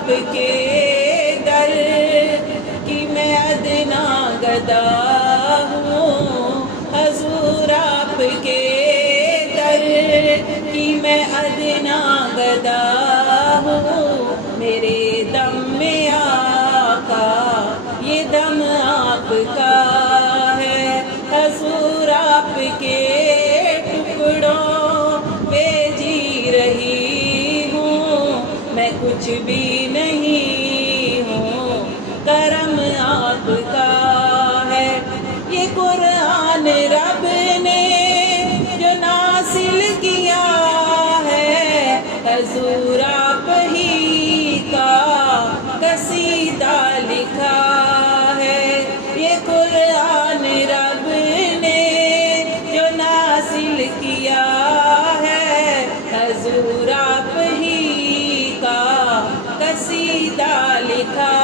آپ کے در کی میں ادنا گدا ہوں، حضور آپ کے در کی میں ادنا گدا ہوں، میرے دم میں آقا یہ دم آپ کا ہے، حضور آپ کے ٹکڑوں پہ جی رہی ہوں، میں کچھ بھی نہیں ہوں، کرم آپ کا ہے۔ یہ قرآن رب نے جو نازل کیا ہے، حضور آپ ہی کا قصیدہ لکھا ہے۔ یہ قرآن رب نے جو نازل کیا ہے، حضور آپ ہی کا قصیدہ لکھا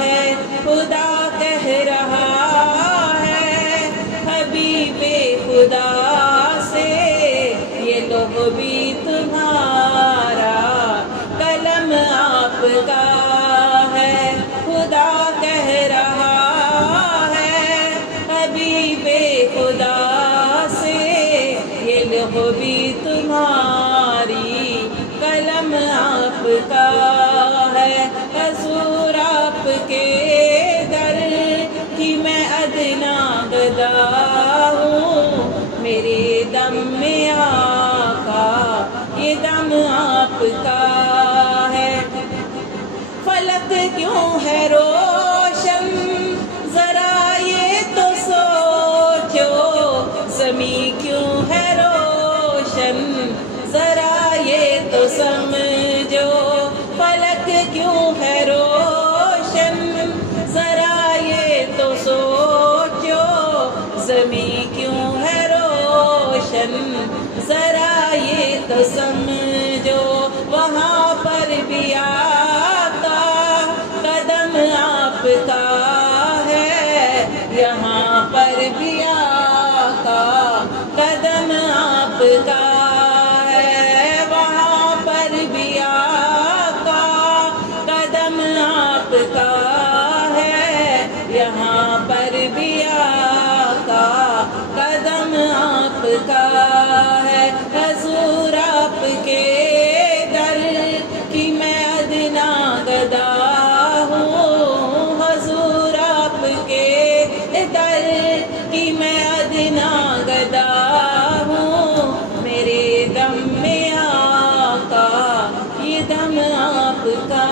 ہے۔ خدا کہہ رہا ہے حبیب خدا سے، یہ لوگ بھی تمہارا کلم آپ کا ہے۔ خدا کہہ رہا ہے حبیب خدا سے، یہ لوگ بھی تمہاری کلم آپ کا ہے۔ حضور آپ کے در کی میں ادنا گدا ہوں، میرے دم میں آقا یہ دم آپ کا ہے۔ فلک کیوں ہے روشن ذرا یہ تو سوچو، زمین کیوں ہے روشن ذرا یہ تو سمجھو، فلک کیوں ہے روشن ذرا یہ تو سوچو، زمین کیوں ہے روشن ذرا یہ تو سمجھو، وہاں پر بھی آقا قدم آپ کا ہے، یہاں پر بھی آقا قدم آپ کا ہے، وہاں پر بھی آقا قدم آپ کا ہے، یہاں پر بھی آقا قدم آپ کا ہے۔ حضور آپ کے در کی میں ادنا گدا ہوں، حضور آپ کے در کی میں ادنا گدا ہوں، میرے دم میں آقا یہ دم آپ کا